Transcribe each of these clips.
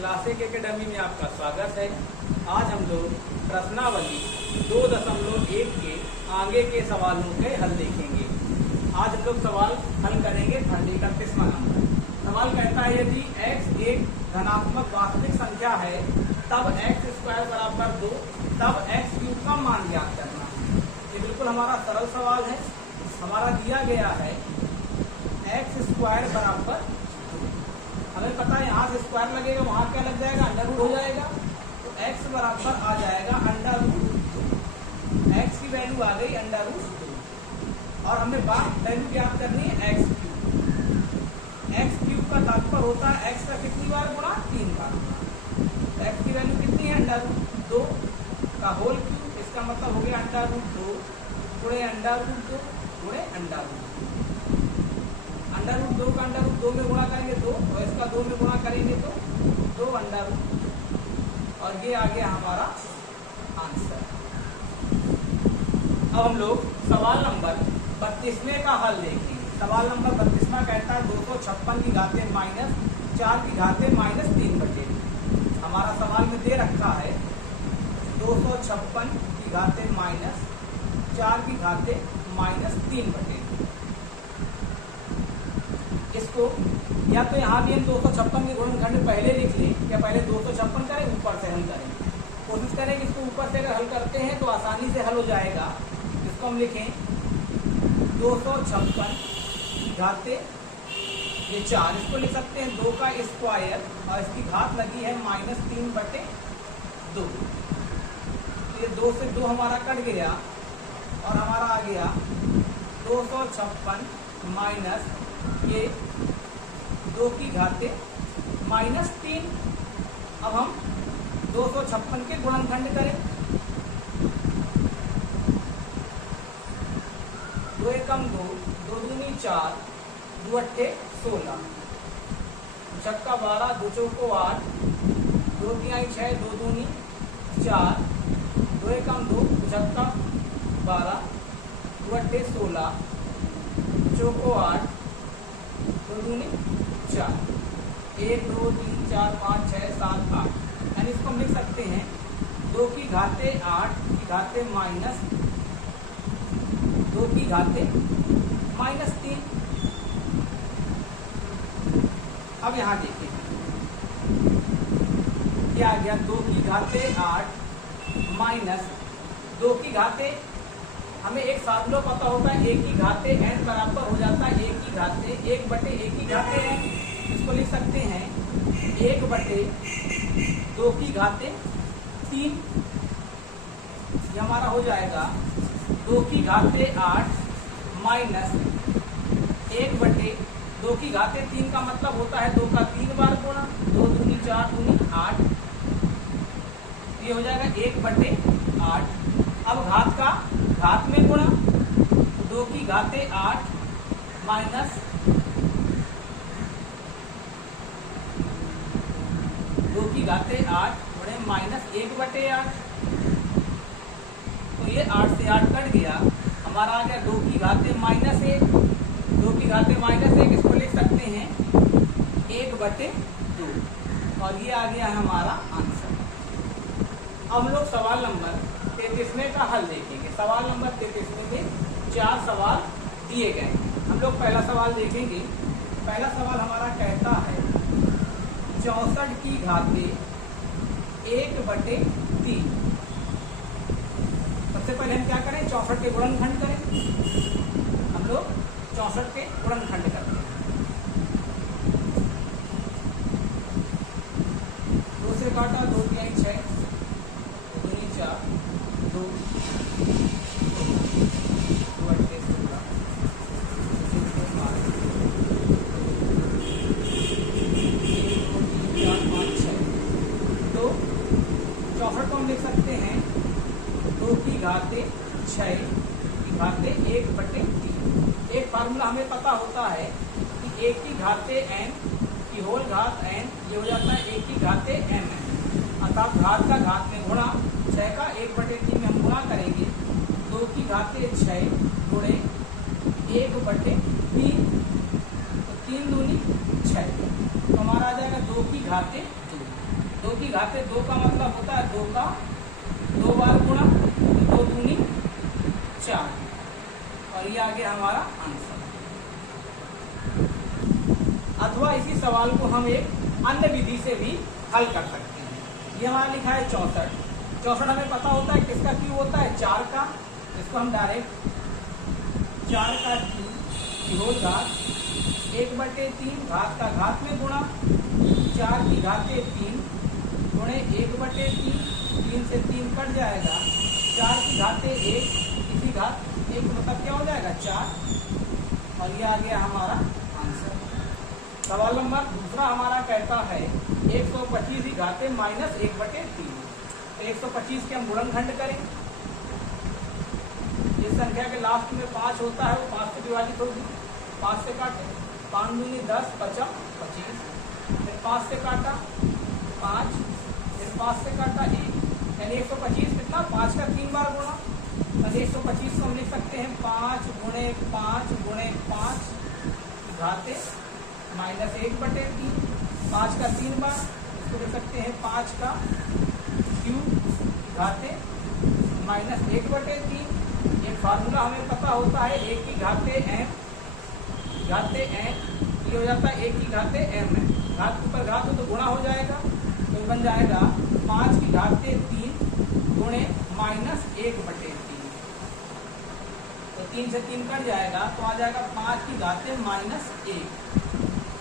Classic academy में आपका स्वागत है। आज हम लोग प्रश्नावली 2.1 के आगे के सवालों के हल देखेंगे। आज हम लोग सवाल हल करेंगे 31वां नंबर। सवाल कहता है यदि x एक धनात्मक वास्तविक संख्या है तब x² बराबर 2 तब x³ का मान ज्ञात करना। ये बिल्कुल हमारा सरल सवाल है। हमारा दिया गया है x² बराबर, हमें पता है यहाँ से स्क्वायर लगेगा, वहाँ क्या लग जाएगा, अंडर रूट हो जाएगा। तो x बराबर आ जाएगा अंडर रूट, x की वैल्यू आ गई अंडर रूट 2 और हमें वैल्यू ज्ञात करनी है x³ का तात्पर्य होता है x का कितनी बार गुणा, 3 बार गुणा। x की वैल्यू कितनी है, अंडर रूट 2 का होल क्यूब, इसका मतलब हो गया अंडर रूट 2 गुणे अंडर रूट 2 गुणे अंडर रूट 2 का अंडर रूट 2 में गुणा करेंगे 2 और इसका 2 में गुणा करेंगे तो 2 अंडर रूट, और ये आ गया हमारा आंसर। अब हम लोग सवाल नंबर 32वें का हल देखेंगे। सवाल नंबर 32वां कहता है 256 की घाते माइनस 4 की घाते माइनस 3 बटे। हमारा सवाल में दे रखा है 256 की घाते माइनस 4 की घाते माइनस 3 बटे। इसको या तो यहाँ भी हम 256 के गुणनखंड पहले लिख लें या पहले 256 करें ऊपर से हल करें। कोशिश करें कि इसको ऊपर से अगर हल करते हैं तो आसानी से हल हो जाएगा। इसको हम लिखें 256 घाते ये 4, इसको लिख सकते हैं 2 का स्क्वायर और इसकी घात लगी है माइनस 3 बटे 2। ये 2 से 2 हमारा कट गया और हमारा आ गया 256 माइनस ये 2 की घाते माइनस 3। अब हम 256 के गुणनखंड करें, 2 एकम 2, 2 दूनी 4, 2 अट्ठे 16, 2 छक्का 12, 2 चौको 8, 2 तिहाई 6, 2 दूनी 4, 2 एकम 2, 2 छक्का 12, 2 अट्ठे 16, 2 चौको 8, 2 दूनी 4, 1 2 3 4 5 6 7 8। यानी इसको हम लिख सकते हैं 2 की घाते 8 की घाते माइनस 2 की घाते माइनस 3। अब यहाँ देखिए क्या आ गया, 2 की घाते 8 माइनस 2 की घाते, हमें एक साधुलो पता होता है 1 की घाते n बराबर हो जाता है 1 की घाते 1 बटे 1 की घाते n। इसको लिख सकते हैं 1 बटे 2 की घाते 3। ये हमारा हो जाएगा 2 की घाते 8 माइनस 1 बटे 2 की घाते 3 का मतलब होता है 2 का 3 बार गुणा, 2 दूनी 4 दूनी 8, ये हो जाएगा 1 बटे 8। अब घात का घात में गुणा, 2 की घाते 8 माइनस 2 की घाते 8 गुणे माइनस 1 बटे 8। तो ये 8 से 8 कट गया, हमारा आ गया 2 की घाते माइनस 1, 2 की घाते माइनस 1, इसको लिख सकते हैं 1 बटे 2 और ये आ गया हमारा आंसर। अब हम लोग सवाल नंबर 33वें का हल देखेंगे। सवाल नंबर 33वें में 4 सवाल दिए गए। हम लोग पहला सवाल देखेंगे। पहला सवाल हमारा कहता है 64 की घाते 1 बटे 3। सबसे पहले हम क्या करें, 64 के गुणनखंड करें। हम लोग 64 के गुणनखंड करते हैं। दूसरे काटा 2 तिहाई 6, 2 दूनी 4, 2 अट्ठे 16, तो 64 को हम लिख सकते हैं 2 की घाते 6 की घाते 1 बटे 3। एक फार्मूला हमें पता होता है कि 1 की घाते n की होल घात n, ये हो जाता है 1 की घाते m। अर्थात घात का घात में गुणा, 6 का 1 बटे 3 में हम गुणा करेंगे, 2 की घाते 6 गुणे 1 बटे 3, तो 3 दूनी 6, तो हमारा आ जाएगा 2 की घाते 2। की घाते 2 का मतलब होता है 2 का 2 बार गुणा, 2 दूनी 4, और ये आ गया हमारा आंसर। अथवा इसी सवाल को हम एक अन्य विधि से भी हल कर सकते हैं। ये हमारा लिखा है 64। 64 हमें पता होता है किसका क्यूब होता है, 4 का। इसको हम डायरेक्ट 4 का क्यूब होल घात 1/3 घात का घात में गुणा 4 की घाते 3 गुणे 1/3, 3 से 3 कट जाएगा, 4 की घाते 1, इसी घात 1 मतलब क्या हो जाएगा 4, और ये आ गया हमारा आंसर। सवाल नंबर दूसरा हमारा कहता है 125 की घाते -1/3। तो 125 के हम गुणनखंड करें। इस संख्या के लास्ट में 5 होता है, वो 5 से विभाजित होगी, 5 से काटे, 5 दूनी 10, 5 25, फिर 5 से काटा 5, फिर 5 से काटा 1, यानी 125 कितना 5 का 3 बार गुणा। तो 125 को हम लिख सकते हैं 5 गुणे 5 गुणे 5 घाते -1/3, 5 का 3 बार, इसको लिख सकते हैं 5 का क्यूब घाते -1/3। एक फार्मूला हमें पता होता है 1 की घाते m घाते n, ये हो जाता है 1 की घाते m है, घात के ऊपर घात हो तो गुणा हो जाएगा, तो बन जाएगा 5 की घाते 3 गुणे -1/3। तो 3 से 3 कट जाएगा, तो आ जाएगा 5 की घाते -1।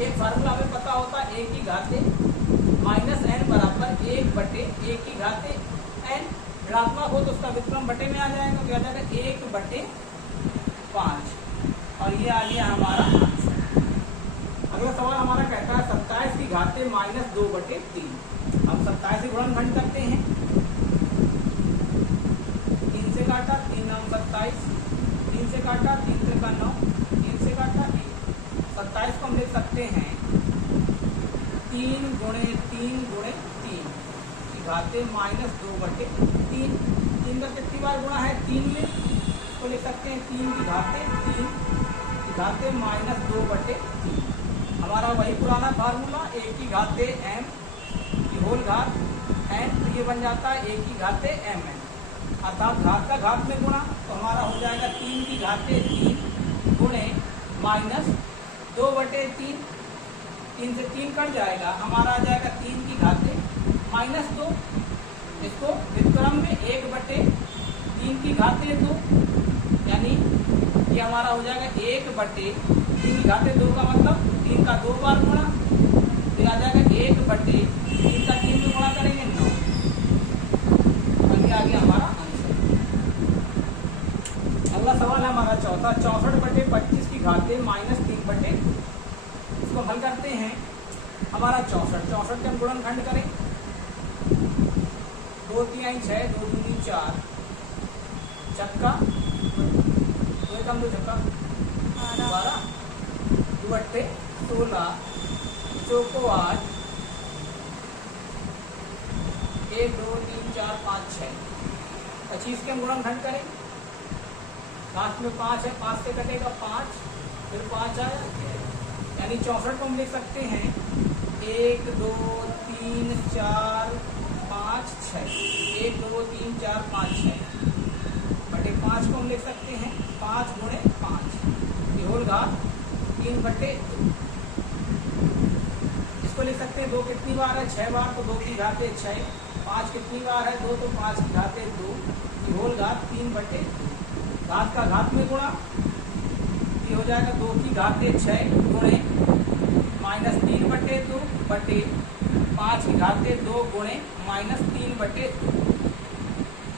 एक फार्मूला हमें पता होता है 1 की घाते -n बराबर 1/1 की घाते n, ऋणात्मक हो तो उसका व्युत्क्रम बटे में आ जाएगा, तो आ जाएगा 1/5, और ये आ गया हमारा आंसर। अगला सवाल हमारा कहता है 27 की घाते -2/3। हम 27 से गुणनखंड करते हैं, 3 से काटा 3 9 27, 3 से काटा 3 से का 9, 3 से काटा 1। 27 को हम लिख सकते हैं 3 गुणे 3 गुणे 3 की घाते -2/3। 3 का कितनी बार गुणा है 3 में, तो लिख सकते हैं 3 की घाते 3 की घाते -2/3। हमारा वही पुराना फार्मूला 1 की घाते m की होल घात n, तो ये बन जाता है 1 की घाते mn, अर्थात घात का घात में गुणा, तो हमारा हो जाएगा 3 की घाते 3 गुणे -2/3। 3 से 3 कट जाएगा, हमारा आ जाएगा 3 की घाते -2, इसको व्युत्क्रम में 1/3 की घाते 2, यानी ये हमारा हो जाएगा 1/3 की घाते 2 का मतलब 3 का 2 बार गुणा, तो आ जाएगा 1/3 का 3 में गुणा करेंगे 9, और ये आ गया हमारा आंसर। अगला सवाल है हमारा चौथा 64/25 की घाते -3/, इसको हल करते हैं। हमारा 64 के हम गुणनखंड करें, 2 3 6, 2 दूनी 4, चक्का 2 कम 2 छक्का 12, 2 अट्ठे 16, चौको 8, 1 2 3 4 5 6, 25 के हम गुणनखंड करें, लास्ट में 5 है, 5 से कटेगा 5, फिर 5 आया, यानी 64 को हम लिख सकते हैं 1 2 3 4 5 6, 1 2 3 4 5 6 बटे 5 को हम लिख सकते हैं 5 गुणे 5 की होल घात 3/2। इसको लिख सकते हैं 2 कितनी बार है 6 बार, तो 2 की घाते 6, 5 कितनी बार है 2, तो 5 की घाते 2 की होल घात 3/2। घात का घात में गुणा, ये हो जाएगा 2 की घाते 6 गुणे -3/2 बटे 5 की घाते 2 गुणे -3/2,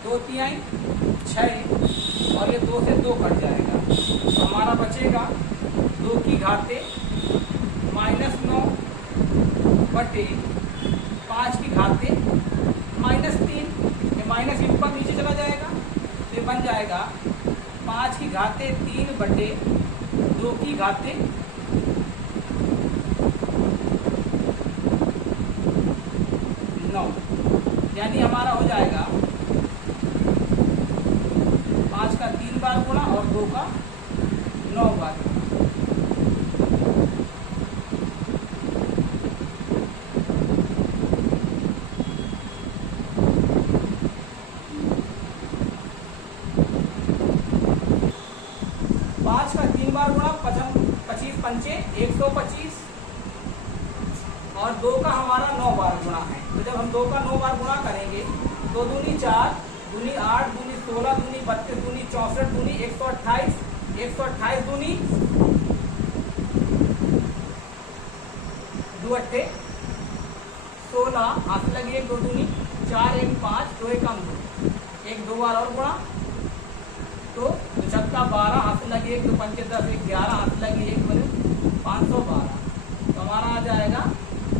2 3 6, और ये 2 से 2 कट जाएगा, तो हमारा बचेगा 2 की घाते -9 बटे 5 की घाते -3, ये माइनस ही ऊपर नीचे चला जाएगा, तो ये बन जाएगा 5 की घाते 3 बटे 2 की घाते 9, यानी हमारा हो जाएगा 5 का 3 बार गुणा और 2 का 9 बार गुणा। 5 का 3 बार गुणा 25 पंचे 125 और 2 का हमारा 9 बार गुणा है। तो जब हम 2 का 9 बार गुणा करेंगे 2 दूनी 4, दूनी 8, दूनी 16, दूनी 32, दूनी 64, दूनी 128, 128 दूनी 2 अट्ठे 16, हाथ लगी 1 2 दूनी 4 1 5, 2 1 2, 1 2 बार और गुणा तो 12, हाथ लगी 1 2 पंचे 10, 11, हाथ लगी 1 बने 512। तो हमारा आ जाएगा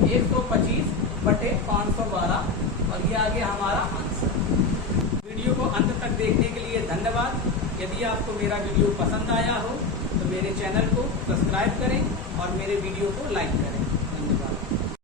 125 बटे 512 और ये आ गया हमारा आंसर। वीडियो को अंत तक देखने के लिए धन्यवाद। यदि आपको मेरा वीडियो पसंद आया हो तो मेरे चैनल को सब्सक्राइब करें और मेरे वीडियो को लाइक करें।